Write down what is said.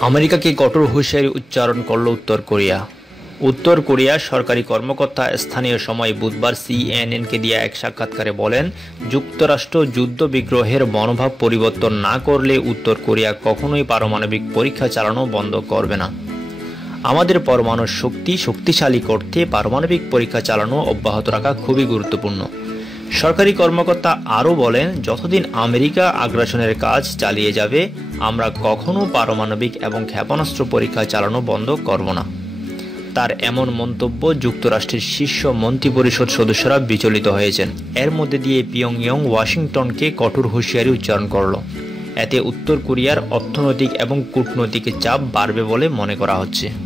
আমেরিকাকে কঠোর হুঁশিয়ারি উচ্চারণ করল উত্তর কোরিয়া। উত্তর কোরিয়ার সরকারি কর্মকর্তা স্থানীয় সময় বুধবার সিএনএনকে দিয়ে এক সাক্ষাৎকারে বলেন, যুক্তরাষ্ট্র যুদ্ধ বিগ্রহের মনোভাব পরিবর্তন না করলে উত্তর কোরিয়া কখনোই পারমাণবিক পরীক্ষা চালানো বন্ধ করবে না। আমাদের পরমাণু শক্তি শক্তিশালী করতে পারমাণবিক পরীক্ষা চালানো অব্যাহত রাখা খুবই গুরুত্বপূর্ণ। সরকারি কর্মকর্তা আরও বলেন, যতদিন আমেরিকা আগ্রাসনের কাজ চালিয়ে যাবে, আমরা কখনো পারমাণবিক এবং ক্ষেপণাস্ত্র পরীক্ষা চালানো বন্ধ করব না। তার এমন মন্তব্য যুক্তরাষ্ট্রের শীর্ষ মন্ত্রিপরিষদ সদস্যরা বিচলিত হয়েছেন। এর মধ্যে দিয়ে পিয়ংইয়ং ওয়াশিংটনকে কঠোর হুঁশিয়ারি উচ্চারণ করল। এতে উত্তর কোরিয়ার অর্থনৈতিক এবং কূটনৈতিক চাপ বাড়বে বলে মনে করা হচ্ছে।